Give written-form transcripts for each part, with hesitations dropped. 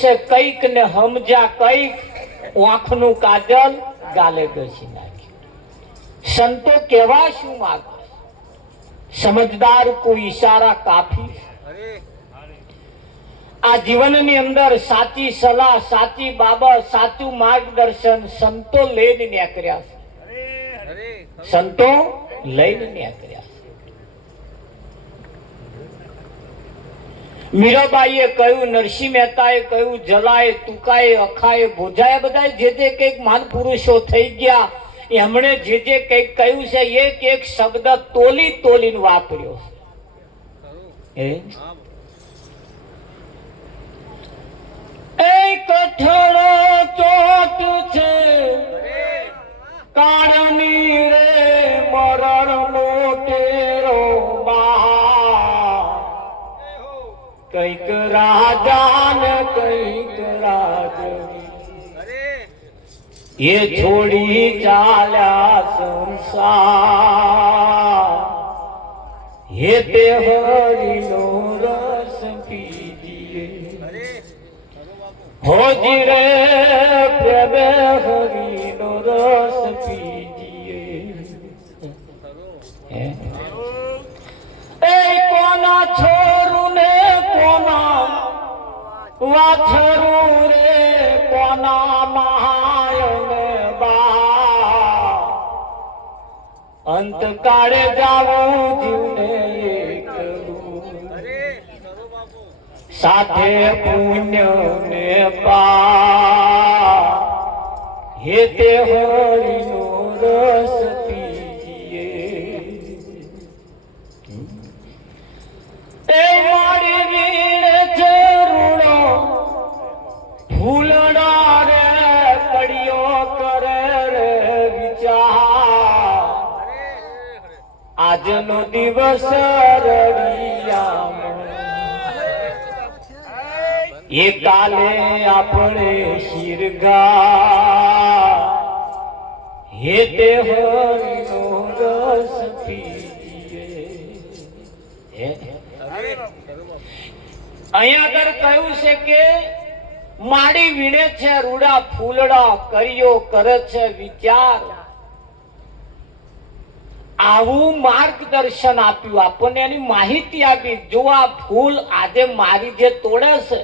છે કઈક ને સમજા કઈક આંખનું કાજલ ગાલે ઘસી નાખ્યું. સંતો કેવા શું માંગે? સમજદાર કોઈ ઈશારા કાફી. આ જીવનની અંદર સાચી સલાહ, સાચી બાબત, સાચું માર્ગદર્શન સંતો લઈને નીકળ્યા છે. સંતો લઈને નીકળ્યા છે. મીરાબાઈએ કહ્યું, નરસિંહ મહેતાએ કહ્યું, જલાએ, તુકાએ, અખાએ, ભોજાએ, બધા જે જે કઈક મહાન પુરુષો થઈ ગયા એમણે જે જે કઈક કહ્યું છે એક એક શબ્દ તોલી તોલીને વાપર્યો છે. કઠણો ચોટ છે કાળની રે મરણ મોટેરો બા, કઈક રાજા ને કઈક રાજવી એ છોડી ચાલ્યા સંસાર. હે તે હરિનો રસ પીજીએ, હોજી રે પ્રેમ હરિનો રસ પીજીએ. એ કોના છોરું ને કોના વાછરું રે, કોના મહાયન બા, અંતકાળે જાવું જીવને એકલું, સાથે પુણ્ય ને પા. હે તે હરિનો રસ પીજીએ. એ મારી વીણ છે રૂણો ફૂલડા રે, કડિયો કરે રે વિચાર. આજનો દિવસ રડિયા એ કાલે આપણે શિરગા. હે તે હરિનો રસ પીજીએ. અહીંયા આગળ કહ્યું છે કે માડી વીણે છે રૂડા ફૂલડા, કર્યો કરે છે વિચાર. આવું માર્ગદર્શન આપ્યું આપણને, એની માહિતી આપી. જો આ ફૂલ આજે મારી જે તોડે છે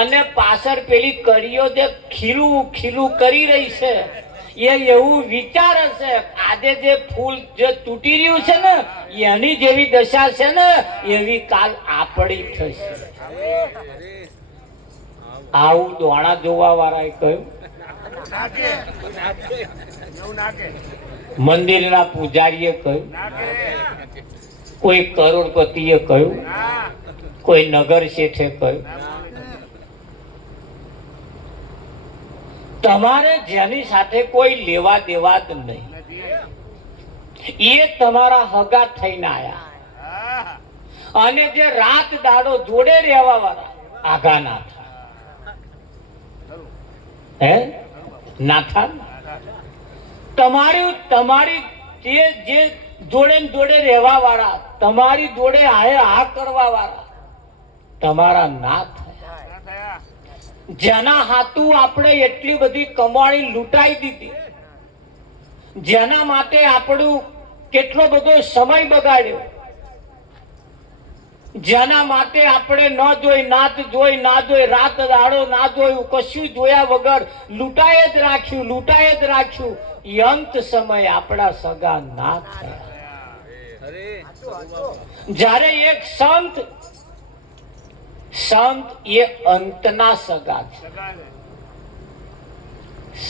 અને પાછળ પેલી કડીઓ જે ખીલું ખીલું કરી રહી છે એ એવું વિચાર હશે આજે જે ફૂલ જે તૂટી રહ્યું છે ને એની જેવી દશા છે ને એવી કાલ આપણી થશે. આવું દોણા જોવા વાળાએ કહ્યું. મંદિરના પૂજારીએ કહ્યું, કોઈ કરોડપતિએ કહ્યું, કોઈ નગર શેઠે કહ્યું. તમારે જેની સાથે કોઈ લેવા દેવા જ નહીં, એ તમારા હગા થઈને આયા. અને જે રાત દાડો જોડે રહેવા વાળા આઘા ના થાય, હે ના થાય. તમારી જે જોડે જોડે રહેવા વાળા, તમારી જોડે હા કરવા વાળા તમારા ના થાય. જેના હાથું આપણે એટલી બધી કમાણી લૂંટાઈ દીધી, જેના માટે આપણું કેટલો બધો સમય બગાડ્યો, જેના માટે આપણે ન જોઈ નાત જોઈ ના જોઈ રાત દાડો ના જોયું, કશું જોયા વગર લૂંટાય જ રાખ્યું, લૂંટાય જ રાખ્યું. અંત સમય આપણા સગા ના થયા. જ્યારે એક સંત એ અંતના સગા છે.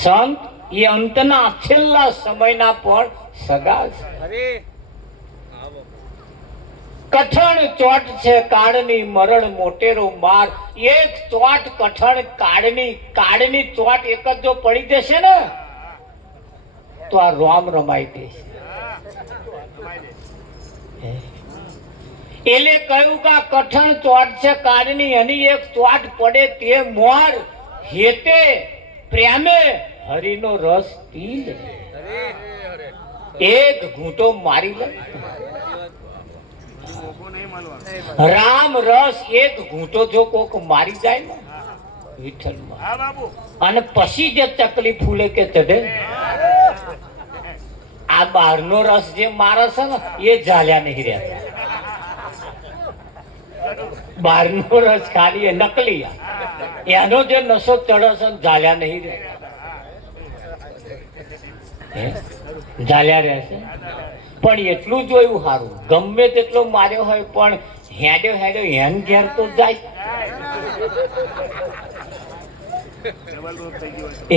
સંત એ અંતના છેલ્લા સમયના પણ સગા છે. કઠણ ચોટ છે કાળની મરણ મોટેરો માર. એક ચોટ કઠણ કાળની ચોટ એક જ જો પડી જશે ને તો આ રોમ રમાઈ દેશે. એટલે કહ્યું કે આ કઠણ ચોટ છે કાળની, એની એક ચોટ પડે તે મોર. હેતે પ્રેમે હરિનો રસ પી લે, એક ઘૂંટો મારી લે. રામ રસ એક ઘૂંટો જો કોક મારી જાય ને વિઠ્ઠલમાં. હા બાબુ. અને પછી જે ચકલી ફૂલે કે ચઢે, આ બહારનો રસ જે મારે છે ને એ ઝાલ્યા નહીં રહ્યા. બહારનો રસ ખાલી એ નકલી, એનો જે નશો ચડે છે ને ઝાલ્યા નહીં રહ્યા. ઝાલ્યા રહેશે. પણ એટલું જોયું સારું, ગમે તેટલો માર્યો હોય પણ હેડ્યો હેડ્યો હેન ઘેર તો જાય.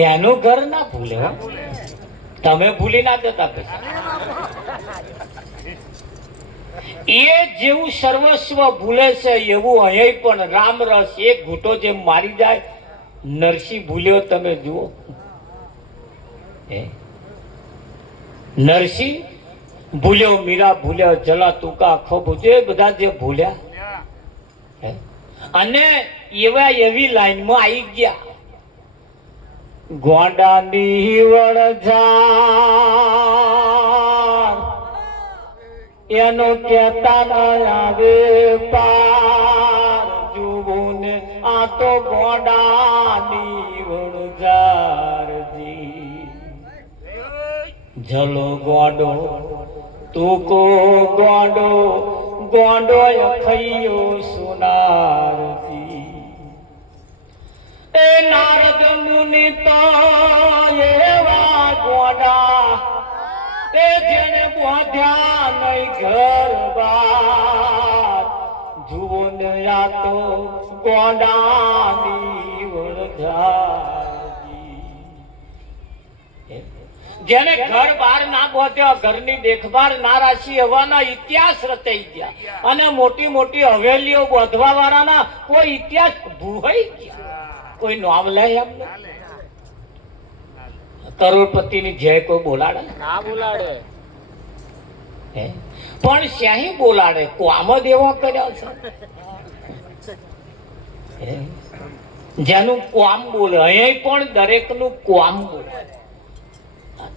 એનું ઘર ના ભૂલે હો. તમે ભૂલી ના જતા પછી. એ જેવું સર્વસ્વ ભૂલે છે એવું અહીં પણ રામ રસ એક ઘૂંટો જેમ મારી જાય. નરસિંહ ભૂલ્યો તમે જુઓ. નરસિંહ ભૂલ્યો, મીરા ભૂલ્યો, જલા તુકા ખોબ જે બધા જે ભૂલ્યા અને એવા એવી લાઈનમાં આવી ગયા. ગોંડાની વળઝાર એનો કેતા ન આવે પાર. જુઓ ને આ તો ગોંડાની વળઝારજી. જલો ગોડો તુકો ગોડો, ગોડો અખૈયો સોનારજી. એ નારદ મુનિ તો એવા ગોડા, એ જેને બોધ્યા નહીં ઘર બાર. જુઓ ને આ તો ગોડાની વળઝારજી. જેને ઘર બહાર ના બોધ્યા, ઘરની દેખભાળ ના રાખી, એવાના ઇતિહાસ રચાઈ ગયા. અને મોટી મોટી હવેલીઓ બોધવા વાળાના કોઈ ઇતિહાસ ભૂલાઈ ગયા. કોઈ નામ લે એમ કરોડપતિ ની જય કોઈ બોલાડે ના બોલાડે. પણ શ્યાહી બોલાડે. કોમ જ એવો કર્યો છે જેનું કોમ બોલે. અહીં પણ દરેક નું કોમ બોલે.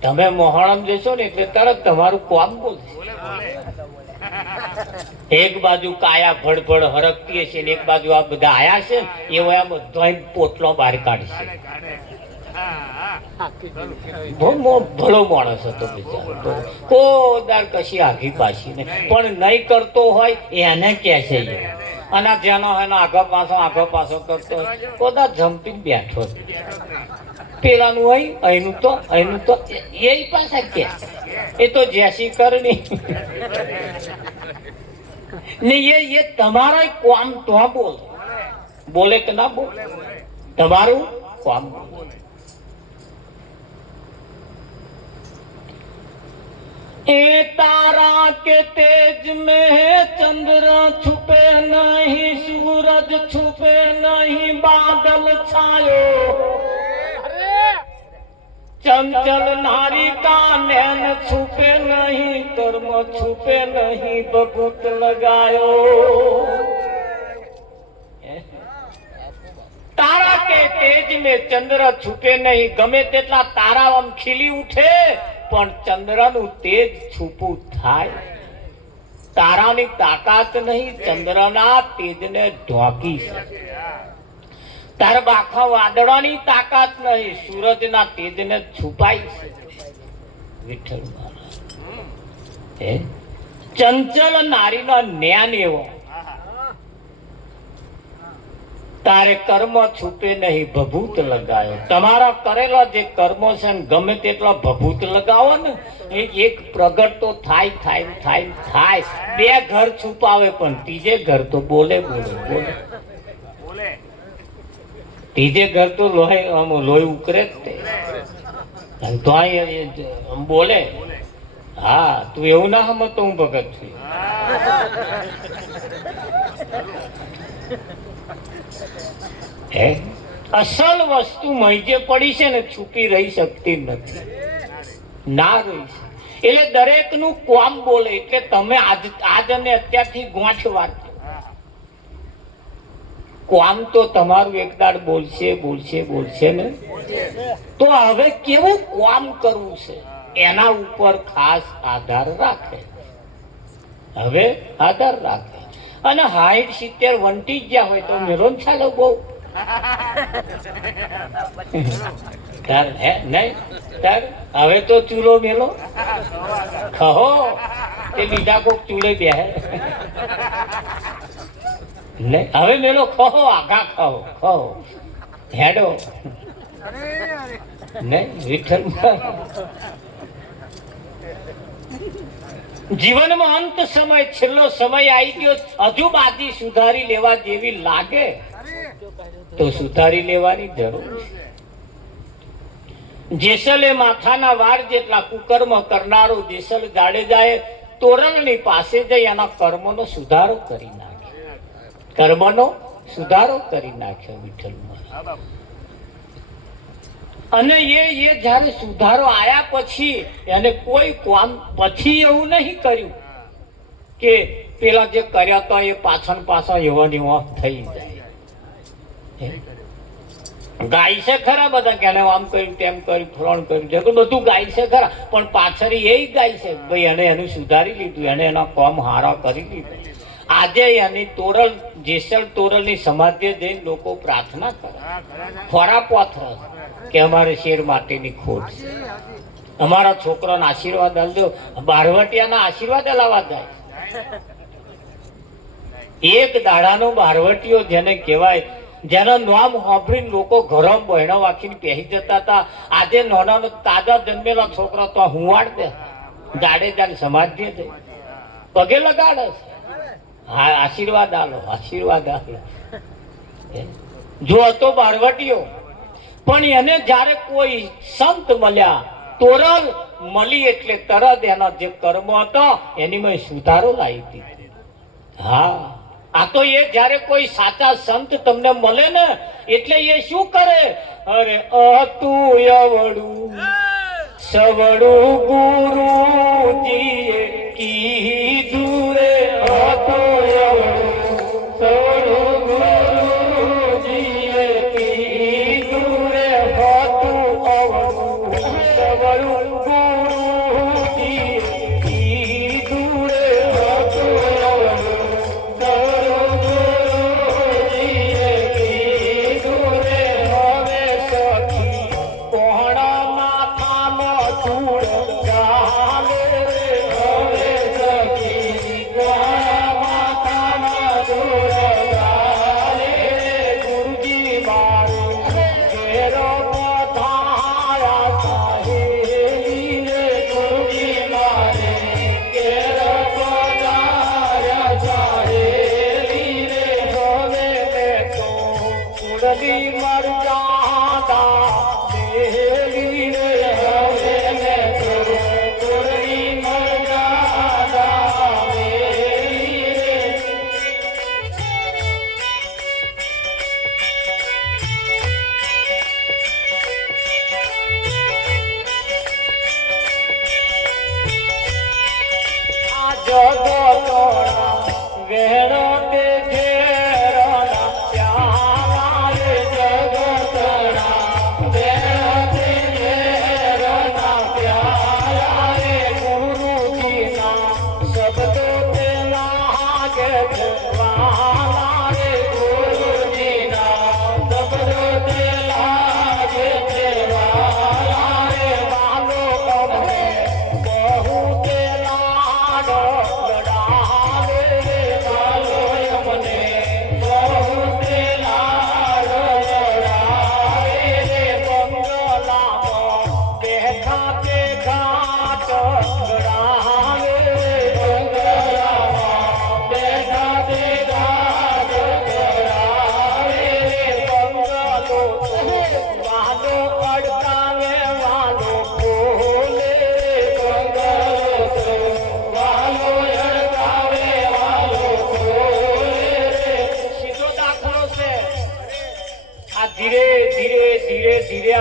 તમે મોહણમ જશો ને એટલે તરત તમારું કોમ બોલશે. એક બાજુ કાયા ભડભડ હરકતી છે ને એક બાજુ આ બધા આયા છે એવો એમ પોટલો બહાર કાઢશે. ભલો માણસ હતો બિચારો, કોદાર કશી આઘી પાછી ને પણ નહીં કરતો હોય એને કે છે. અને જેનો એનો આગો પાછો કરતો હોય કોદાર જંપીને બેઠો. પેલાનું અહીંનું તો એ પાછા કે એ તો જેસી કરણી ને એ તમારા કોમ તો બોલે કે ના બોલે, તમારું કોમ બોલે. ए तारा के तेज में चंद्र छुपे नहीं, सूरज छुपे नहीं, बादल छायो. चंचल नारी का नैन छुपे नहीं, कर्म छुपे नहीं, बबूत लगायो. तारा के तेज में चंद्र छुपे नहीं. गमे तेटला तारा आम खીલી ઉઠે પણ ચંદ્રનું તેજ છૂપું થાય. તારાની તાકાત નહીં ચંદ્રના તેજને ઢોકી શકે. તાર બાખા વાદળાની તાકાત નહીં સૂરજના તેજને છુપાઈ શકે. વિઠ્ઠલ મહારાજ ચંચલ નારીનો જ્ઞાન એવો. તારે કર્મ છૂપે નહીં, ભભૂત લગાયો. તમારા કરેલા જે કર્મો છે ને ગમે તેટલા ભભૂત લગાવો ને એક પ્રગટ તો થાય. બે ઘર છુપાવે પણ ત્રીજે ઘર તો બોલે. ત્રીજે ઘર તો લોહી ઉકરે જ તે તો બોલે. હા તું એવું ના સમજતો હું ભગત છું. અસલ વસ્તુ મહીજે પડી છે ને છુપી રહી શકતી નથી, ના રહી શકે. એટલે દરેક નું કોમ બોલે. એટલે તમે આજ અને અત્યારથી ગોઠ વાંચો. કોમ તો તમારું એકદાડ બોલશે ને. તો હવે કેવું કોમ કરવું છે એના ઉપર ખાસ આધાર રાખે. અને 60-70 વંટી ગયા હોય તો મેરો ચાલો બહુ તાર હે નહીં તાર હવે તો ચૂલો મેલો ખહો તે બીજા કોક ચૂલે બેહે નહીં હવે મેલો ખહો આઘા ખહો ખહો હેડો નહીં વિઠ્ઠલ જીવનમાં અંત સમય છેલ્લો સમય આવી ગયો હજુ બાજી સુધારી લેવા જેવી લાગે તો સુધારી લેવાની જરૂર છે. જેસલે માથાના વાર જેટલા કુકર્મ કરનારો જેસલ જાડેજાએ તોરણની પાસે જઈ એના કર્મનો સુધારો કરી નાખ્યો. કર્મનો સુધારો કરી નાખ્યો વિઠ્ઠલમાં. અને એ જ્યારે સુધારો આયા પછી એને કોઈ કામ પછી એવું નહીં કર્યું કે પેલા જે કર્યા હતા એ પાછા એવા ને એવા થઈ જાય. ગાય છે ખરા બધા કે આમ કર્યું તેમ કર્યું ફ્રોણ કર્યું છે બધું ગાય છે ખરા પણ પાછળ એ ગાય છે ભાઈ એને એનું સુધારી લીધું એને એના કામ હારા કરી લીધું. આજે એની તોરલ જેસલ તોરલની સમાધિએ જઈને લોકો પ્રાર્થના કરે ખોરા પાથરા કે અમારે શેર માટેની ખોટ છે અમારા છોકરાના આશીર્વાદ આલજો. બારવટિયાના આશીર્વાદ લાવવા જાય. એક દાડાનો બારવટીયો જેને કહેવાય જેના નામ સાંભળીને લોકો ઘરમાં બહેણા વાંખીને પહેરી જતા હતા. આજે નાના તાજા જન્મેલા છોકરા તો હુંવાડ દે જાડેજાની સમાધિએ જઈ પગે લગાડે છે. હા આશીર્વાદ આલો આશીર્વાદ આલો. જો હતો બારવટીયો પણ એને જ્યારે કોઈ સંત મળ્યા તોરલ મળી એટલે તરત એના જે કર્મ હતો એની મેં સુધારો લાવી દીધો. હા આ તો એ જ્યારે કોઈ સાચા સંત તમને મળે ને એટલે એ શું કરે અરે હતું અવળું સવળું ગુરુજીએ કીધું રે હતું અવળું સવળું ગુરુજીએ કીધું રે હતું અવળું સવળું ગુરુજીએ કીધું રે હતું અવળું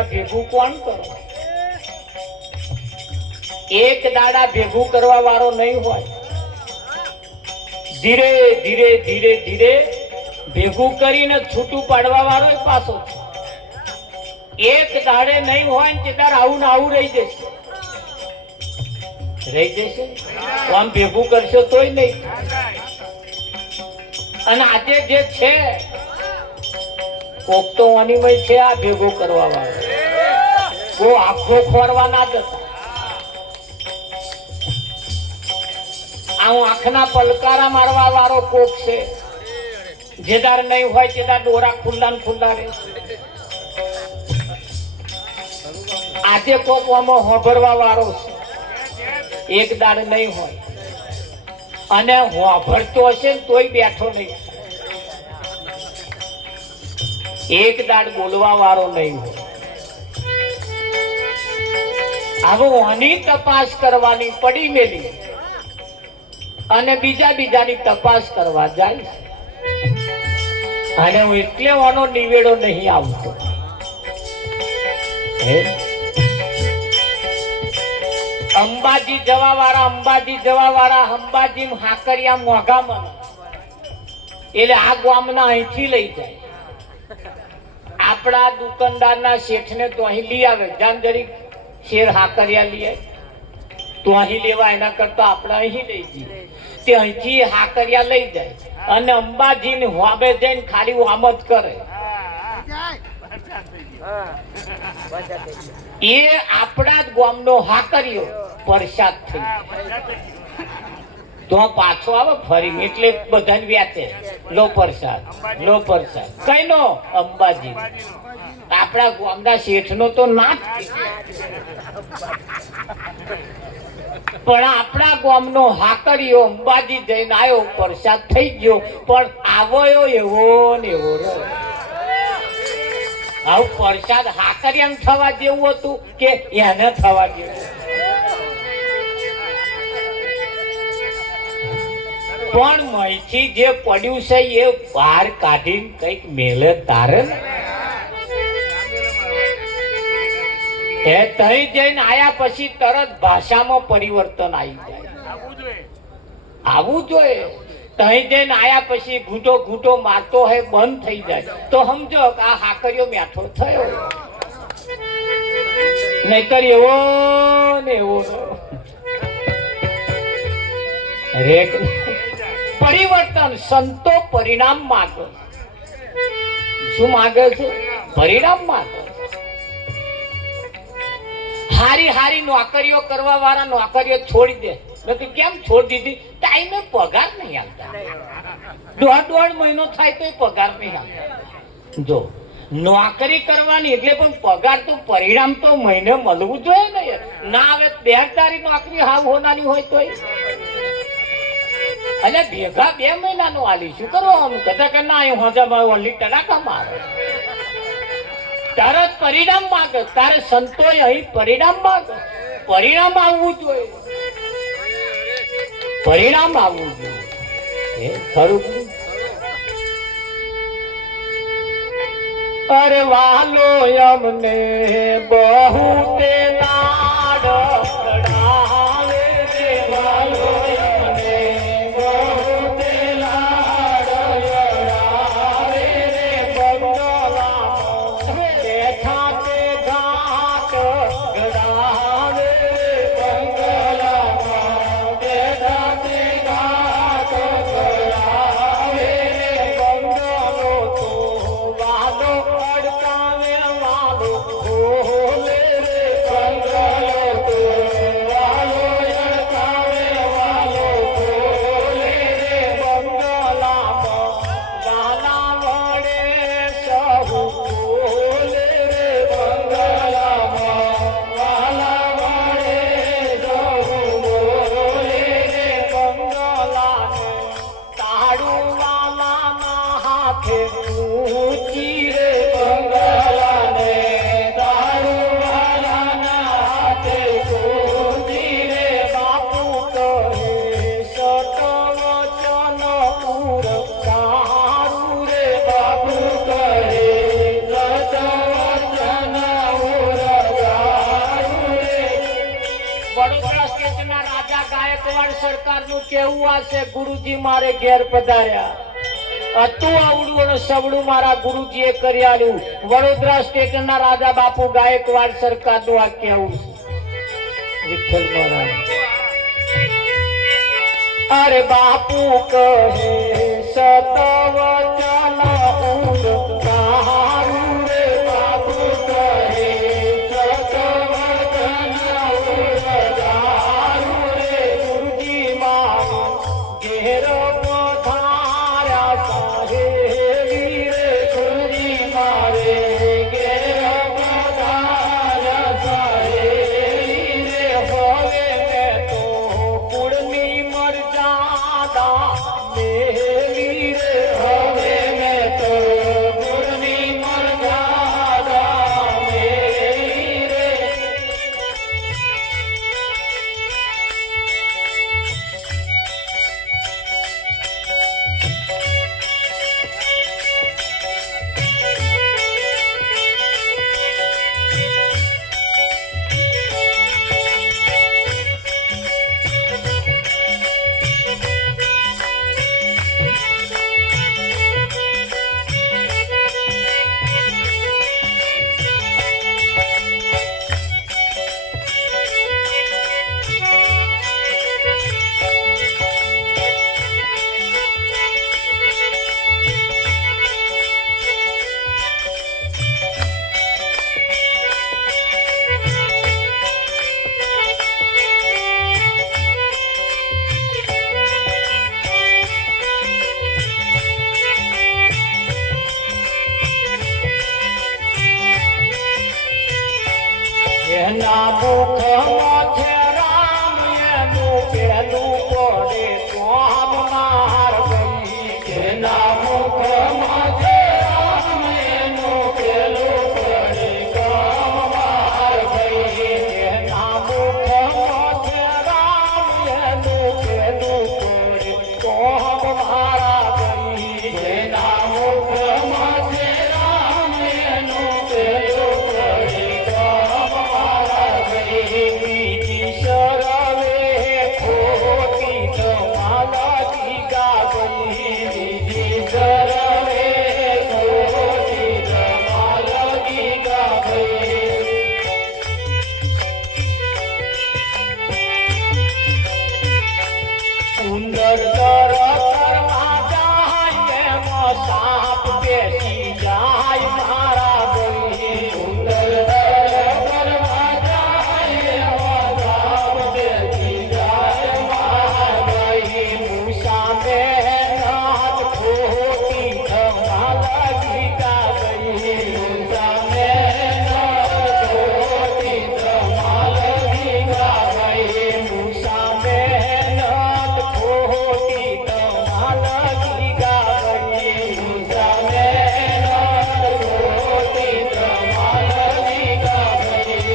ભેગું કોણ કરે? એક દાડા ભેગું કરવા વાળો નહીં હોય. ધીરે ધીરે ધીરે ધીરે ભેગું કરીને છૂટું પાડવા વાળો પાછો એક દાડે નહીં હોય ને તે આવું ને આવું રહી જશે. આમ ભેગું કરશો તોય નહીં. અને આજે જે છે કોક તો અનિમય છે આ ભેગો કરવા વાળો, બહુ આખો ખોરવા ના જતા. આવું આંખના પલકારા મારવા વાળો કોક છે, જેદાર નહીં હોય તેદાર ડોરા ખુલ્લા ને ખુલ્લા રહે. આજે કોક આમાં હોભરવા વાળો છે, એક દાડ નહીં હોય અને હોભરતો હશે ને તોય બેઠો નહીં, એક દાડ બોલવા વાળો નહીં હોય. હવે આની તપાસ કરવાની પડી મેલી અને બીજાની તપાસ કરવા જાય. અને હું એટલે આનો નિવેડો નહીં આવતો. અંબાજી જવા વાળા અંબાજી હાકરિયા મોઘામાં, એટલે આ ગામના અહીંથી લઈ જાય. આપણા દુકાનદારના શેઠને તો અહીં લઈ આવે, જાન જરી શેર હાકરિયા લઈ આવે તો અહીં લેવા, એના કરતા આપણે અહીં લઈ જઈએ. તે અહીંથી હાકરિયા લઈ જાય અને અંબાજી ને હોબે જઈને ખાલી આમ જ કરે. એ આપણા જ ગામનો હાકરિયો પરસાદ થઈ તો પાછો આવે ફરી, એટલે બધાને વ્યાચે લો પ્રસાદ કઈ નો અંબાજી. આપણા ગામના શેઠ નો તો ના, પણ આપણા ગામનો હાકરિયો અંબાજી જઈને આવ્યો, પ્રસાદ થઈ ગયો, પણ આવ્યો એવો ને એવો રહ્યો. આવું પ્રસાદ હાકરિયાને થવા જેવું હતું કે એને થવા જેવું? પણ મહીથી જે પડ્યું છે એ બહાર કાઢીને કઈક મેલે તારે ને. એ તઈ જઈને આયા પછી તરત ભાષામાં પરિવર્તન આવી જાય, આવવું જોઈએ. તઈ જઈને આયા પછી ઘૂંટો મારતો હોય બંધ થઈ જાય તો સમજો કે આ હાકરિયો મેઠો થયો, નહીતર એવો ને એવો રે. પરિવર્તન સંતો પરિણામ માગે. શું માગે છે? પરિણામ માગે. હારી નોકરીઓ કરવા વાળા નોકરીઓ છોડી દે. મેં તો કેમ છોડી દીધી? ટાઈમે પગાર નહીં આવતા. દોઢ મહિનો થાય તો પગાર નહીં આવતા. જો નોકરી કરવાની એટલે પણ પગાર તો પરિણામ તો મહિને મળવું જોઈએ ને. ના આવે 2 તારી નોકરી હાવ હોનાની હોય તો એટલે ભેગા 2 મહિનાનું આલી શું કરો? આમ કદા કે ના હોજામાં ઓલી ટડાકા મારે. તરત પરિણામ માંગે. તારે સંતોએ અહીં પરિણામ માંગે. પરિણામ આવવું જોઈએ, પરિણામ આવવું જોઈએ. ખરું? અરે વાલો અમને બહુ તે લાડ ચડાવે રે, વાલો અમને બહુ તે લાડ ચડાવે રે. બંગલામાં બેઠા તે ઘાટ ગડાવે રે, બંગલામાં બેઠા તે ઘાટ ગડાવે રે. બંગલો તો વાલો અડકાવે વાલો બોલે રે, બંગલો તો વાલો અડકાવે વાલો બોલે રે. બંગલામાં ગાના વડે સહુ બોલે રે, બંગલામાં વાલા વડે સહુ બોલે રે. બંગલાને તાળું વાલાના હાથે ઊંચી રે, બંગલાને તાળું વાલાના હાથે ઊંચી રે. બાપુ કહે સત વચન પૂર તારું રે, બાપુ કહે સત વચન પૂર તારું રે. વડોદરા સ્ટેટના રાજા ગાયકવાડ સરકારનું કેવું આ છે, ગુરુજી મારે ઘેર પધાર્યા, હતું આવડું અને સવડું મારા ગુરુજીએ કર્યાલું. વડોદરા સ્ટેટના રાજા બાપુ ગાયકવાડ સરકારનું આ કેવું છે. વિઠ્ઠલ મહારાજ. અરે બાપુ કહે સત વચન પૂર તારું જેના મુખમાં છે રામ એનું પેલું પડે કોમ માર ગઈ જેના મુખમાં છે રામ એનું પેલું પડે કોમ માર ગઈ જેના મુખમાં છે રામ એનું પેલું પડે કોમ મારા ગઈ જેના મુખમાં છે રામ એનું પેલું પડે કોમ મારા ગઈ બીજી શરવે ખોટી તમારા દીગા ગઈ બીજી શરવે ખોટી તમારા દીગા ગઈ સુંદર કરવા જાય એમાં સાપ બેસી જાય મારા ગઈ સુંદર કરવા જાય એમાં સાપ બેસી જાય મારા ગઈ મૂસા મહેનત ખોટી ધમાલા ગીતા ગઈ મૂસા મહેનત ખોટી ધમાલા ગીતા ગઈ મૂસા મહેનત ખોટી ધમાલા ગીતા ગઈ મૂસા મહેનત ખોટી ધમાલા ગીતા ગઈ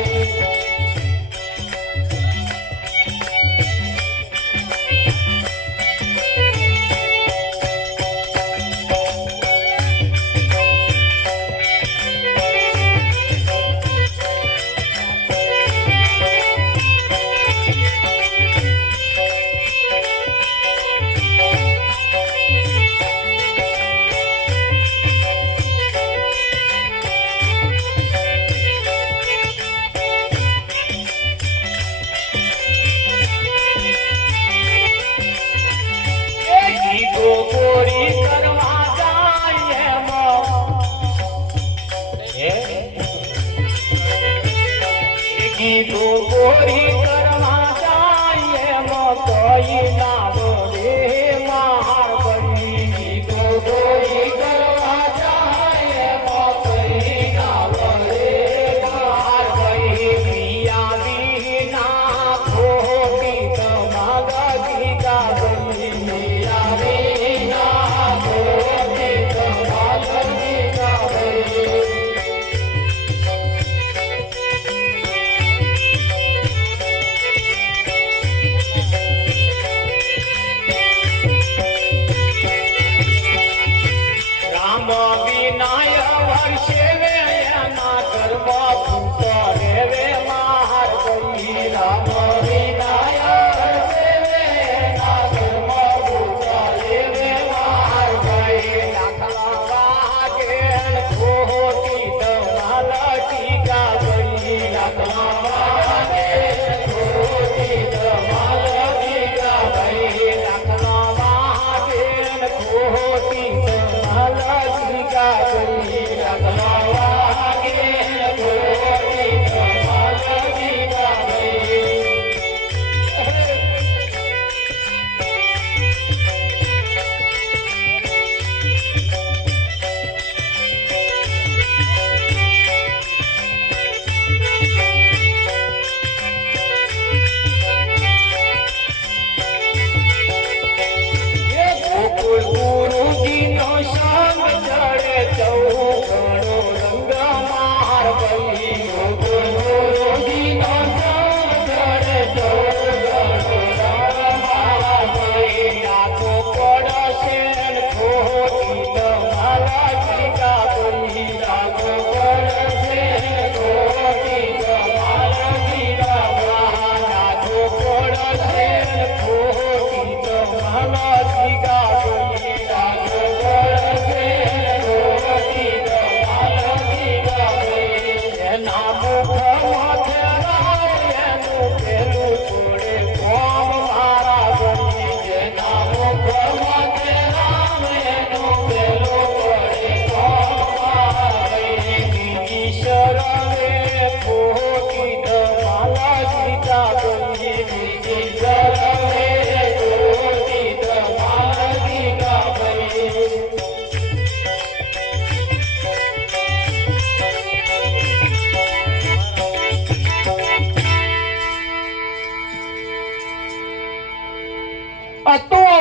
ગીતો ગોળી કરવા જાય ગીતો ગોળી કરવા જાય એમાં કઈ ના બોલે માર બની ગીતો ગોળી કરવા જાય એમાં કઈ ના બોલે માર બની પિયા વિના ખોટી તમારા ગીતા ગઈ પિયા વિના ખોટી તમારા ગીતા ગઈ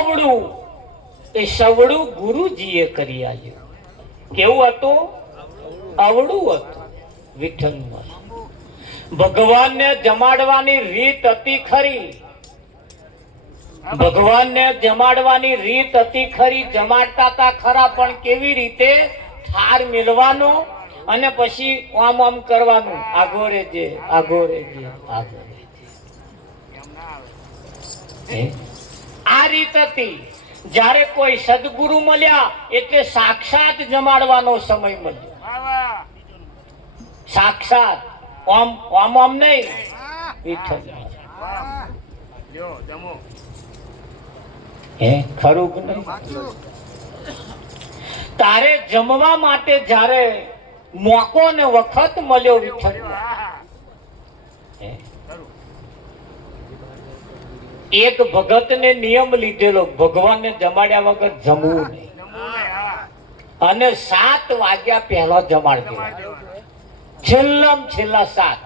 અવળું એ સવળું ગુરુજીએ કરી આવ્યું. કેવું હતું? અવળું હતું. વિઠ્ઠલમાં ભગવાનને જમાડવાની રીત હતી ખરી. ભગવાનને જમાડવાની રીત હતી ખરી. જમાડતા હતા ખરા, પણ કેવી રીતે? થાર મેળવાનો અને પછી આમ આમ કરવાનું, આગો રેજે, આગો રેજે, આગો રેજે. આ રીત હતી. જ્યારે કોઈ સદગુરુ મળ્યા એટલે સાક્ષાત જમાડવાનો સમય મળ્યો. સાક્ષાત, ઓમ ઓમ ઓમ નહીં. વિઠ્ઠલ ખરું કે નહીં? તારે જમવા માટે જ્યારે મોકો ને વખત મળ્યો વિઠ્ઠલ, એક ભગત ને નિયમ લીધેલો, ભગવાનને જમાડ્યા વગર જમવું નહીં અને 7 વાગ્યા પહેલા જમાડ દેવા. છેલ્લામ છેલ્લા 7,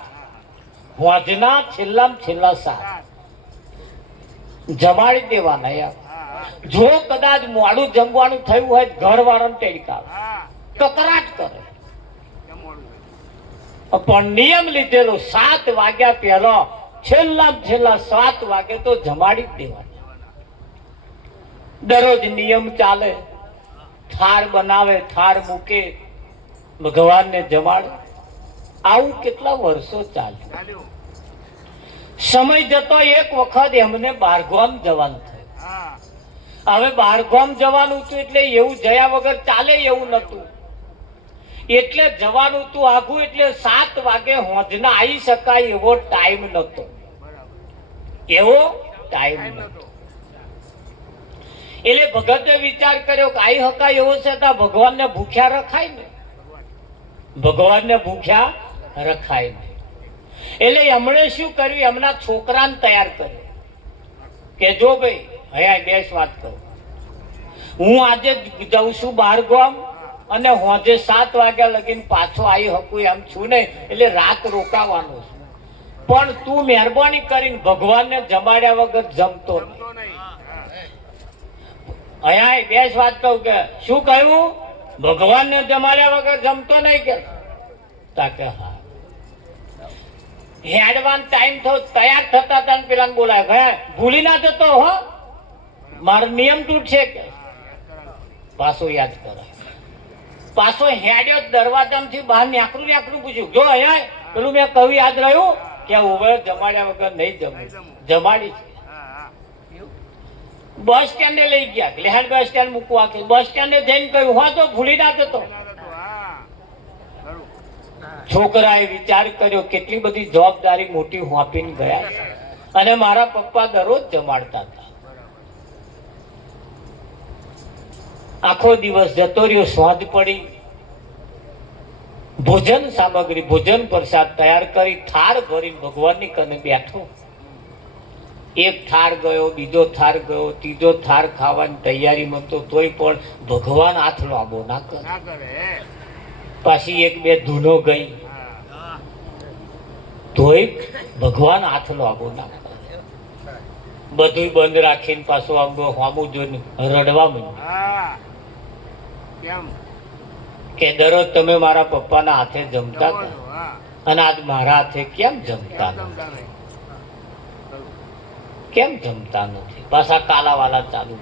હોજના છેલ્લામ છેલ્લા 7 જમાડી દેવાના યાર. જો કદાચ મોડું જમવાનું થયું હોય ઘર વાળાને ટેડકાવે, કકરાટ કરે, પણ નિયમ લીધેલો 7 વાગ્યા પહેલા છેલ્લામ છેલ્લા 7 વાગે તો જમાડી જ દેવાના. દરરોજ નિયમ ચાલે. થાળ બનાવે, થાળ મૂકે, ભગવાનને જમાડે. આવું કેટલા વર્ષો ચાલ્યું. સમય જતો એક વખત એમને બારગામ જવાનું થયું. હવે બારગામ જવાનું હતું એટલે એવું જયા વગર ચાલે એવું નતું. એટલે જવાનું તું આઘું, એટલે 7 વાગે હોજના આવી શકાય એવો ટાઈમ નતો. એવો ટાઈમ નતો. એટલે ભગતે વિચાર કર્યો કે આવી હકાય એવો છે તો ભગવાનને ભૂખ્યા રખાય ને. ભગવાનને ભૂખ્યા રખાય ને. એટલે એમણે શું કર્યું? એમના છોકરાને તૈયાર કર્યો કે જો ભાઈ હયા બેસ વાત કરું, હું આજે જાઉં છું બારગામ અને હોજે 7 વાગ્યા લગીને પાછો આવી શકું એમ છું ને, એટલે રાત રોકાવાનો છે. પણ તું મહેરબાની કરીને ભગવાનને જમાડ્યા વગર જમતો નહીં. અહીંયા બેસ વાત કહું કે શું કહ્યું? ભગવાનને જમાડ્યા વગર જમતો નહીં કે? તાકે હા. હેડવાનો ટાઈમ થયો, તૈયાર થતા હતા ને પેલા બોલાય, ગયા ભૂલી ના જતો હો, મારો નિયમ તૂટશે કે? પાછો યાદ કરાય. પાછો હેડ્યો, દરવાજામાંથી બહાર ન્યાકરું પૂછ્યું, જો અહીંયા પેલું મેં કહ્યું યાદ રહ્યું કે ઉભે જમાડ્યા વગર નહીં જમવું? જમાડી છે. બસ સ્ટેન્ડે લઈ ગયા, લેહાડ બસ સ્ટેન્ડ મૂકવા કે બસ સ્ટેન્ડે જઈને કહ્યું હા તો ભૂલી ના જતો. છોકરાએ વિચાર કર્યો કેટલી બધી જવાબદારી મોટી હોપીને ગયા, અને મારા પપ્પા દરરોજ જમાડતા હતા. આખો દિવસ જતો રહ્યો, સાંજ પડી, ભોજન સામગ્રી, ભોજન પ્રસાદ તૈયાર કરી થાળ ભરીને ભગવાનની કને બેઠો. એક થાળ ગયો, બીજો થાળ ગયો, ત્રીજો થાળ ખાવાની તૈયારીમાં તો તોય પણ ભગવાન હાથ લાંબો ના કરે. પાછી 1-2 ધૂનો ગઈ તોય ભગવાન હાથ લાંબો ના કરે. બધું બંધ રાખીને પાછું આમ સામું જોઈને રડવા માંડ્યું કે દરરોજ તમે મારા પપ્પાના હાથે જમતા હતા અને આજ મારા હાથે કેમ જમતા નથી? કેમ જમતા નથી? પાછા કાલાવાલા ચાલુ.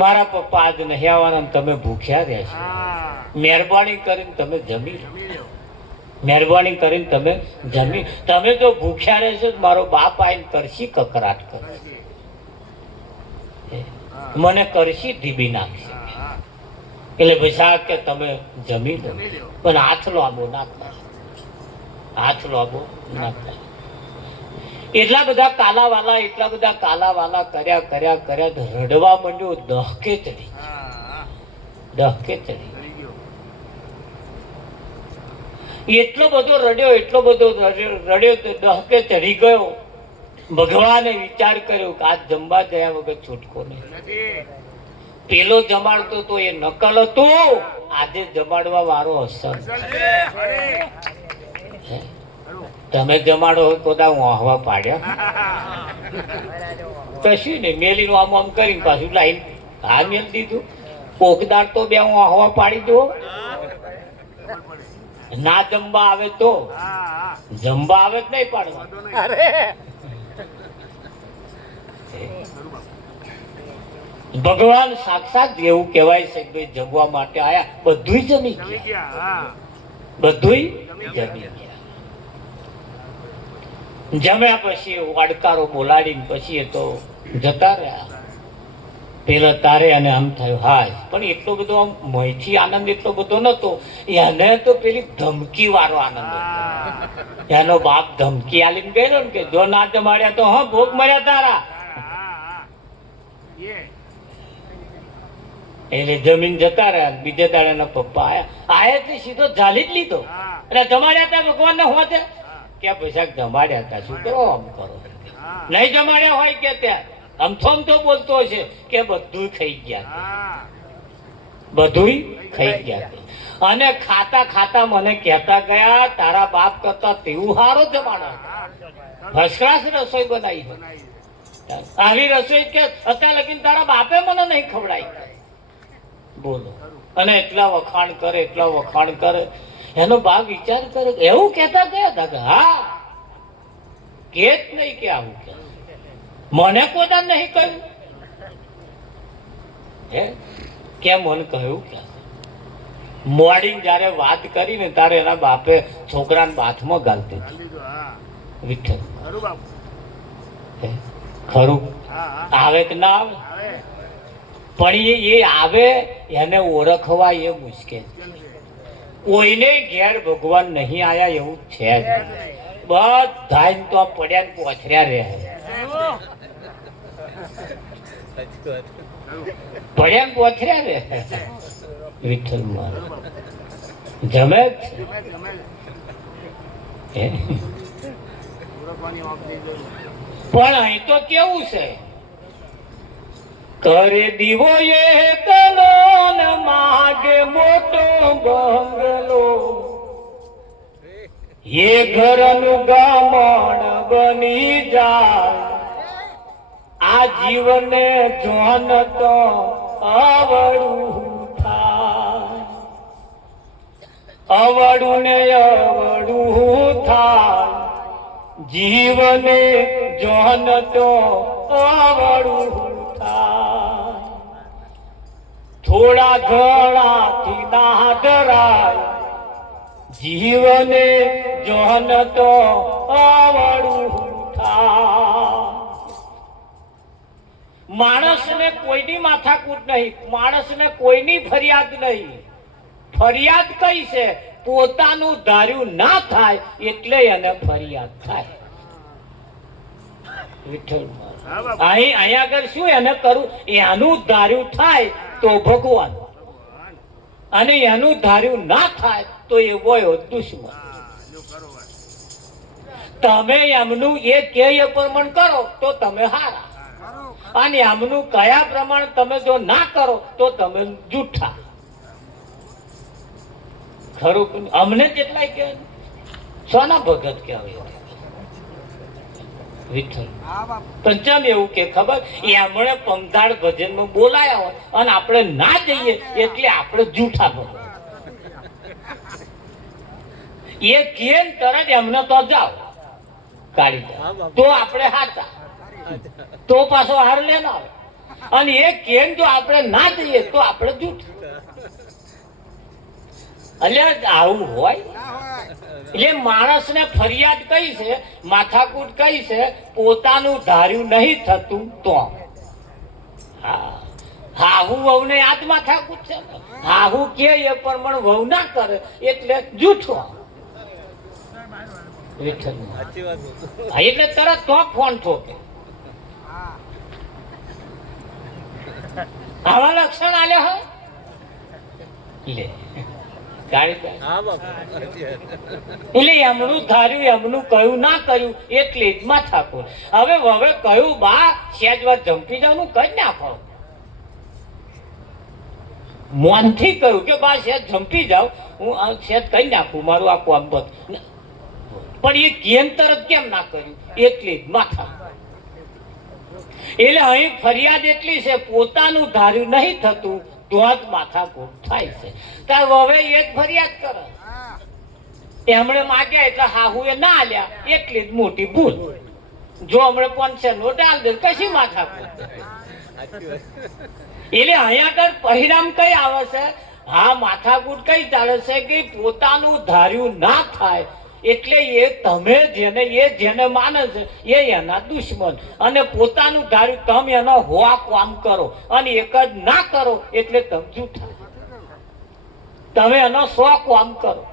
મારા પપ્પા આજ નહીં આવવાના, તમે ભૂખ્યા રહેશો. મહેરબાની કરીને તમે જમી લો. મહેરબાની કરીને તમે જમી. તમે જો ભૂખ્યા રહેશો મારો બાપ આવીને કરશી કકરાટ કરશે, મને કરશી ધીબી નાખશે. એટલે વિશાખ કે તમે જમી લો, પણ હાથ લાંબો ના થાય, હાથ લાંબો ના થાય. એટલા બધા કાલાવાલા કર્યા રડવા માંડ્યો. દહકે ચડી. એટલો બધો રડ્યો તો દહકે ચડી ગયો. ભગવાને વિચાર કર્યો કે આજ જમવા જયા વગર છૂટકો નહીં. પેલો જમાડતો તો એ નકલ હતો, આજે જમાડવા વાળો અસર. તમે જમાડો હોય તો હું હવા પાડ્યા. કશું નહીં, મેલીનું આમ આમ કરીને પાછું લાઈન હા મેલ દીધું. કોકદાર તો બે હું હવા પાડી દો. ના જમવા આવે તો જમવા આવે જ નહીં પાડવા. ભગવાન સાક્ષાત એવું કહેવાય છે કે જમવા માટે આયા, બધું જમી ગયા, બધું જમી ગયા. જમ્યા પછી વાડકારો બોલાડીને પછી એ તો જતા રહ્યા. પેલા તારે અને આમ થયું હાય, પણ એટલો બધો આમ મોયથી આનંદ એટલો બધો નતો. એને તો પેલી ધમકી વાળો આનંદ હતો. એનો બાપ ધમકી આલીને ગયેલો ને કે જો ના જમાડ્યા તો હા ભોગ મળ્યા તારા. એટલે જમીન જતા રહ્યા. બીજે દાડે એના પપ્પા આયા એટલે સીધો ઝાલી જ લીધો. એટલે જમાડ્યા હતા ભગવાન ને હોતે કે પૈસા જમાડ્યા હતા, શું કરો આમ કરો. નહીં જમાડ્યા હોય કે ત્યાં આમ તો બોલતો છે કે બધું ખાઈ ગયા, બધું ખાઈ ગયા. અને ખાતા ખાતા મને કહેતા ગયા તારા બાપ કરતા તેવું સારો જમાડો, ફર્સ્ટ ક્લાસ રસોઈ બનાવી. આવી રસોઈ કે અત્યાર લગીને તારા બાપે મને નહીં ખવડાવી. બોલો. અને એટલા વખાણ કરે, એટલા વખાણ કરે. એનો બાપ વિચાર કરે એવું કહેતા ગયા હતા. હા કે જ નહીં કે આવું કે મને કોઈ નહીં કહ્યું. હે કેમ મને કહ્યું કે મોર્નિંગ જયારે વાત કરીને તારે એના બાપે છોકરાને બાથમાં ગાલતી હતી. વિઠ્ઠલ ખરું આવે કે ના આવે, પણ એ આવે એને ઓળખવા એ મુશ્કેલ. કોઈને ઘેર ભગવાન નહીં આયા એવું છે જ. બધા તો પડ્યા ને પોછર્યા રહે, પડ્યા ને પોછર્યા રહે. વિઠ્ઠલ મારે જમે પણ અહીં તો કેવું છે, કરે દીવો એ તનો ને માગે મોટો બંગલો, એ ઘરનું ગામણ બની જાય. આ જીવને જોન તો અવળું થાય, અવળું ને અવળું થાય. જીવને જોન તો અવળું થાય. થોડા ઘણાથી ના ધરાય, જીવને જોન તો અવળું થાય. માણસને કોઈની માથાકૂટ નહીં, માણસને કોઈની ફરિયાદ નહીં. ફરિયાદ કઈ છે? પોતાનું ધાર્યું ના થાય એટલે એને ફરિયાદ થાય. અહીં આગળ શું એને કરું, એનું ધાર્યું થાય તો ભગવાન, અને એનું ધાર્યું ના થાય તો એ વયો દુશ્મન. તમે એમનું એ કે પ્રમાણ કરો તો તમે હારા, અને એમનું કયા પ્રમાણે તમે જો ના કરો તો તમે જૂઠા. ખરું અમને કેટલાય કે સોના ભગત કહેવાય. વિઠ્ઠલ પંચમ એવું કે ખબર, એમણે પંધાડ ભજનમાં બોલાયા હોય અને આપણે ના જઈએ એટલે આપણે જૂઠા ભગત. એ કેમ તરત એમને તો જાઓ કાઢી દે તો આપણે હાચા, તો પાછો હાર લેનો આવે. અને એ કેમ જો આપણે ના જઈએ તો આપણે જૂઠા. એટલે આવું હોય. એટલે માણસને ફરિયાદ કઈ છે, માથાકૂટ કઈ છે? પોતાનું ધાર્યું નહીં થતું તો. હાહુ વહુ ને યાદ માથાકૂટ છે. હાહુ કે એ પ્રમાણે વહુ ના કરે એટલે જૂઠો. એટલે તરત તો ફોન ઠોકે. આવા લક્ષણ આલે હોય લે એટલે એમનું ધાર્યું એમનું કહ્યું ના કર્યું એટલે જ માથાકૂટ. હવે કહ્યું બા સેજ વાર જંપી જવાનું કઈ નાખો. મોનથી કહ્યું કે બા સેજ જંપી જાવ, હું સેજ કઈ નાખું મારું આ કામ બધ. પણ એ કેમ તરત કેમ ના કર્યું એટલે જ માથા. એટલે અહીં ફરિયાદ એટલી છે, પોતાનું ધાર્યું નહીં થતું તો જ માથાકૂટ થાય છે. તાર હવે એ જ ફરિયાદ કરે, એમણે માગ્યા એટલે હાહુએ ના આલ્યા, એટલી જ મોટી ભૂલ. જો હમણે 500 નોટ આલ દે કશી માથાકૂટ. એટલે અહીંયા આગળ પરિણામ કઈ આવે છે? હા, માથાકૂટ કઈ ચાલે છે કે પોતાનું ધાર્યું ના થાય એટલે એ તમે જેને માને છે એ એના દુશ્મન, અને પોતાનું ધાર્યું તમે એનો હોવા કામ કરો અને એક જ ના કરો એટલે તમે જૂઠા. તમે એનો 100 કામ કરો,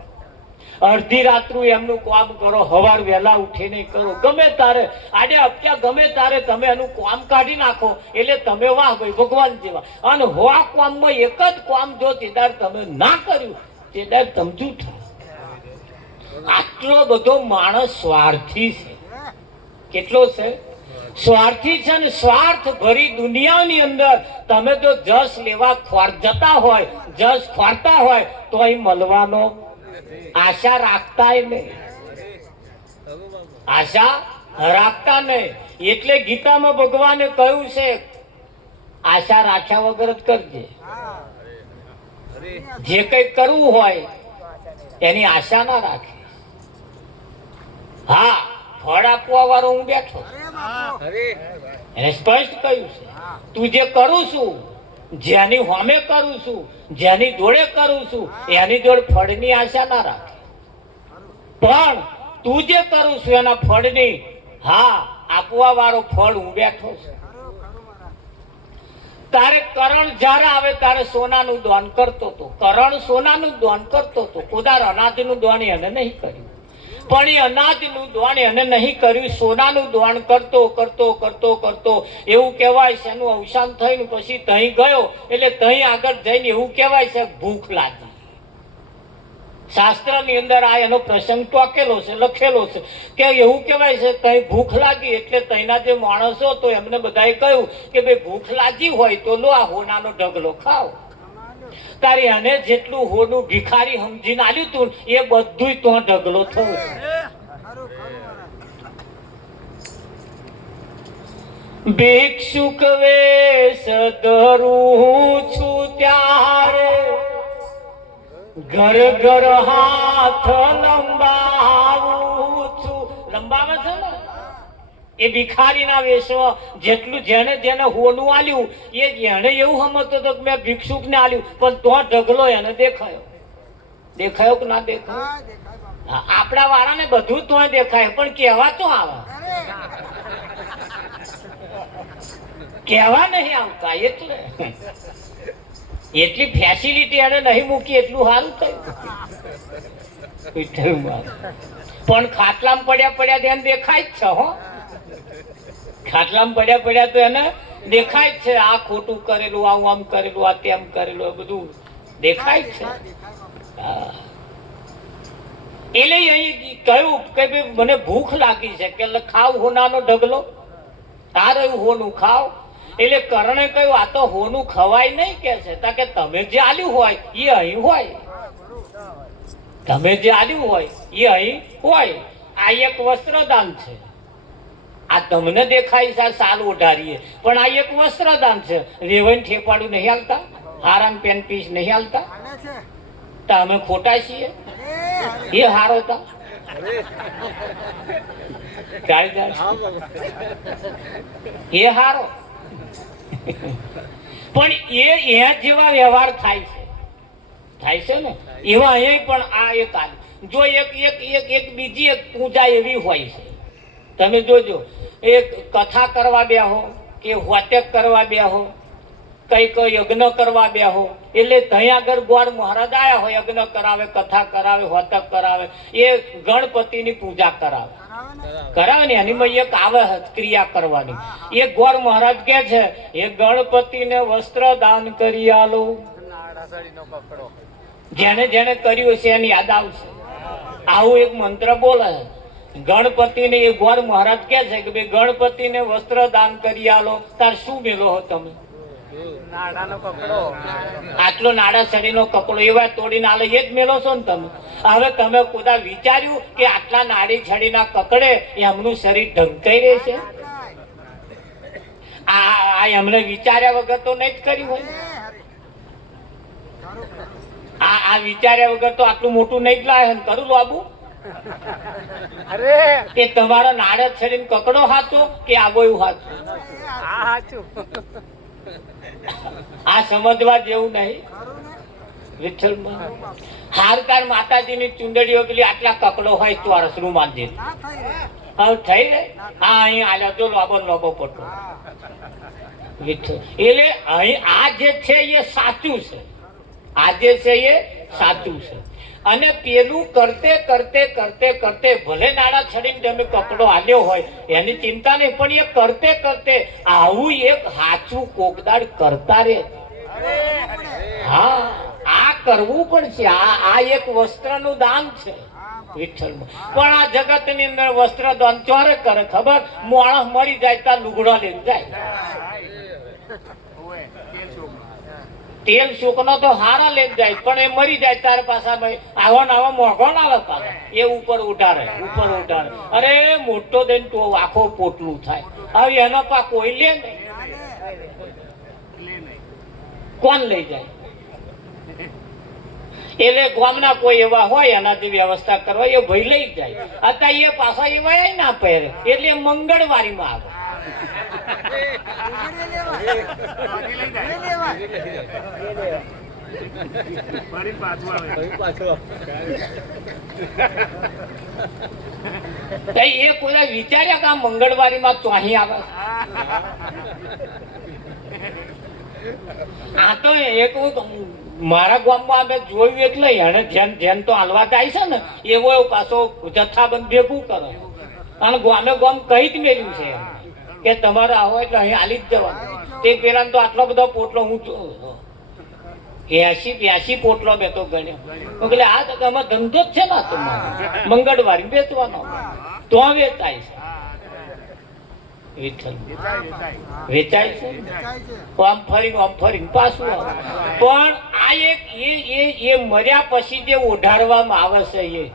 અડધી રાત્રું એમનું કામ કરો, સવાર વહેલા ઉઠીને કરો, ગમે તારે આડે અપક્યા ગમે તારે તમે એનું કામ કાઢી નાખો એટલે તમે વાહ ભાઈ ભગવાન જેવા. અને હોવા કામમાં એક જ કામ જો તેદાર તમે ના કર્યું તેદાર તમે જૂઠા. આટલો બધો માણસ સ્વાર્થી છે. કેટલો છે? સ્વાર્થી છે. ને સ્વાર્થ ભરી દુનિયાની અંદર તમે જો જસ લેવા જતા હોય, જસ ખોરતા હોય તો અહીં મળવાનો આશા રાખતા નહીં, આશા રાખતા નહીં. એટલે ગીતામાં ભગવાને કહ્યું છે આશા રાખ્યા વગર જ કરજે. જે કઈ કરવું હોય એની આશા ના રાખે. હા, ફળ આપવા વાળો હું બેઠો, એને સ્પષ્ટ કહ્યું છે તું જે કરું છું, જેની હોમે કરું છું, જેની જોડે કરું છું એની જોડે ફળની આશા ના રાખે. પણ તું જે કરું છું એના ફળની હા આપવા વાળો ફળ હું બેઠો છું. તારે કરણ જ્યારે આવે તારે સોનાનું દાન કરતો હતો, કરણ સોનાનું દાન કરતો હતો, કોદાર અનાજનું દાન એને નહીં કર્યું. પણ એ અનાજનું દાન એને નહીં કર્યું, સોનાનું દાન કરતો કરતો કરતો કરતો એવું કહેવાય છે એનું અવસાન થયું. પછી તહીં ગયો એટલે તહીં આગળ જઈને એવું કહેવાય છે ભૂખ લાગી. શાસ્ત્રની અંદર આ એનો પ્રસંગ ટોકેલો છે, લખેલો છે કે એવું કહેવાય છે તહીં ભૂખ લાગી એટલે તહીંના જે માણસો તો એમને બધાએ કહ્યું કે ભાઈ ભૂખ લાગી હોય તો લો આ હોનાનો ઢગલો ખાઓ. તારી અને જેટલું હોનું ભિખારી સમજીને આલ્યું તું એ બધું તો ઢગલો થયું. ભિક્ષુક વેશ ધરું છું ત્યારે ઘર ઘર હાથ લંબાવું છું. લંબાવે છે ને એ ભિખારીના વેશમાં જેટલું જેને જેને હોનું આલ્યું એ એને એવું સમજતો હતો કે મેં ભિક્ષુકને આલ્યું, પણ તો ઢગલો એને દેખાયો. દેખાયો કે ના દેખાયો? આપણા વાળાને બધું તો દેખાય પણ કહેવા તો આવે, કહેવા નહીં આવતા. એટલે એટલી ફેસિલિટી એને નહીં મૂકી એટલું સારું થયું. પણ ખાટલામાં પડ્યા ધ્યાન દેખાય જ છે. હો, ખાટલામાં પડ્યા તો એને દેખાય જ છે આ ખોટું કરેલું, આવું આમ કરેલું, આ તેમ કરેલું, બધું દેખાય જ છે. એટલે અહીં કહ્યું કે ભાઈ મને ભૂખ લાગી છે કે ખાવ હોનાનો ઢગલો, આ રહ્યું હોનું ખાવ. એટલે કરણે કહ્યું આ તો હોનું ખવાય નહીં કે છે, કે તમે જે આલ્યું હોય એ અહીં હોય, તમે જે આલ્યું હોય એ અહીં હોય. આ એક વસ્ત્રદાન છે, આ તમને દેખાય છે સાલ ઓઢારીએ, પણ આ એક વસ્ત્રદાન છે. રેવન ઠેપાડું નહીં હાલતા, હારામ પેન પીસ નહીં હાલતા, તો અમે ખોટા છીએ? એ હારો હતા એ હારો. પણ એ જેવા વ્યવહાર થાય છે ને એવા અહીંયા પણ આ એક જો એક બીજી એક પૂજા એવી હોય છે. તમે જોજો, એક કથા કરવા બેહો કે વાટેક કરવા બેહો, કઈક યજ્ઞ કરવા બેહો એટલે ત્યાં આગળ ગોળ મહારાજ આયા હોય, યજ્ઞ કરાવે, કથા કરાવે, વાતક કરાવે, એ ગણપતિની પૂજા કરાવે ને એની એક આવે ક્રિયા કરવાની. એ ગોળ મહારાજ કે છે એ ગણપતિને વસ્ત્ર દાન કરી આલો. જેને જેને કર્યું છે એની યાદ આવશે. આવું એક મંત્ર બોલે ગણપતિને. એ ગોળ મહારાજ કે છે કે ભાઈ ગણપતિને વસ્ત્ર દાન કરી આલો. તાર શું મેલો હો તમે? આટલો નાડા છડીનો કપડો એવા તોડીને આલે એ જ મેલો છો ને તમે? હવે તમે કોદા વિચાર્યું કે આટલા નાડી છડીના કકડે એમનું શરીર ઢંકાઈ રહેશે? આ એમને વિચાર્યા વગર તો નહીં જ કર્યું હોય. આ વિચાર્યા વગર તો આટલું મોટું નહીં જ લાવે. કરું લાબુ અરે એ તમારા નાડે છડીને કકડો હાચો કે આબોયું હાચો? આ સાચું. આ સમજવા જેવું નહીં. વિઠ્ઠલમાં હારકાર માતાજીની ચુંદડીઓ પેલી આટલા કકડો હોય ચોરસ નું માંજે હવે થઈ રે. હા અહીં આલ્યા જો લોબો લોબો પટો વિઠ્ઠલ. એટલે અહીં આ જે છે એ સાચું છે. આ જે છે એ સાચું છે. અને પેલું કરતે કરતે કરતે કરતે ભલે નાડા છડીને તમે કપડો આલ્યો હોય એની ચિંતા નહીં, પણ એ કરતે કરતે આવું એક હાચું કોકદાડ કરતા રે. હા આ કરવું પણ છે. આ એક વસ્ત્રનું દાન છે વિઠ્ઠલમાં. પણ આ જગતની અંદર વસ્ત્ર દાન ચોરે કરે ખબર? માણસ મરી જાય ત્યાં લુગડા લઈને જાય. તેલ સુકનો તો હારા લઈ જાય, પણ એ મરી જાય તાર પાછા ભાઈ આવા મોઘો આવે પાછા એ ઉપર ઉઠારે ઉપર ઉઠારે. અરે મોટો દઈને તો આખો પોટલું થાય. હવે એનો પા કોઈ લે નહીં. કોણ લઈ જાય? એટલે ગામના કોઈ એવા હોય એનાથી વ્યવસ્થા કરવા એ ભાઈ લઈ જાય. અત્યારે એ પાછા એવા ના પહેરે એટલે મંગળવારીમાં આવે. એ કોઈ વિચાર્યા કે આ મંગળવારીમાં ચોહી આવે? આ તો એક મારા ગામમાં અમે જોયું એટલે એને જેમ તો હાલવા જાય છે ને એવો પાછો જથ્થાબંધ ભેગું કરે અને ગામે ગામ કઈ જ મેળ્યું છે કે તમારે આવો એટલે અહીં હાલી જ જવાનું. તે પેલા તો આટલો બધો પોટલો હું 80-82 પોટલો મેં તો ગણ્યો. એટલે આ તો અમે ધંધો જ છે ને તમારો મંગળવારી વેચવાનો તો વેચાય છે. વિઠ્ઠલ વેચાય છે. આમ ફરી પાછું આવે. પણ આ એક એ મર્યા પછી જે ઓઢાડવામાં આવે છે એ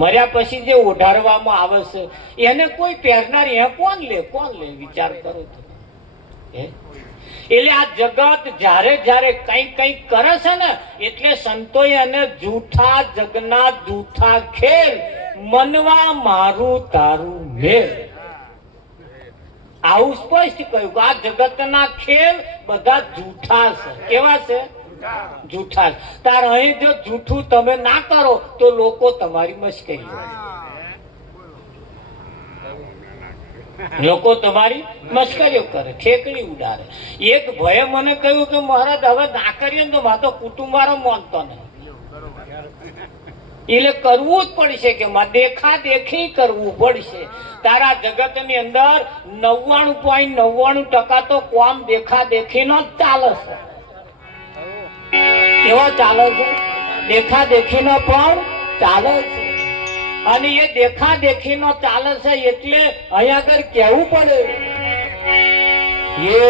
મર્યા પછી જે ઓઢાડવામાં આવે છે એને કોઈ પહેરનાર એ કોણ લે વિચાર કરો તો. એટલે આ જગત જ્યારે જ્યારે કંઈક કરે છે ને એટલે સંતોએ અને જૂઠા જગના જૂઠા ખેલ મનવા મારું તારું મેલ આવું સ્પષ્ટ કહ્યું કે આ જગતના ખેલ બધા જૂઠા છે. કેવા છે? જૂઠા. તાર અહીં જો જૂઠું તમે ના કરો તો લોકો તમારી મશ્કરી લોકો તમારી મશ્કરીઓ કરે, ઠેકડી ઉડાડે. એક ભાઈએ મને કહ્યું કે મહારાજ હવે ના કરીએ ને તો મારો કુટુંબ વાળો માનતો નહીં. એટલે કરવું જ પડશે કે દેખા દેખી કરવું પડશે. તારા જગતની અંદર 99.99% તો કોમ દેખા દેખીનો જ ચાલે છે. કેવો ચાલે છે? દેખા દેખીનો પણ ચાલે છે. અને એ દેખા દેખીનો ચાલે છે એટલે અહીંયા આગળ કહેવું પડે એ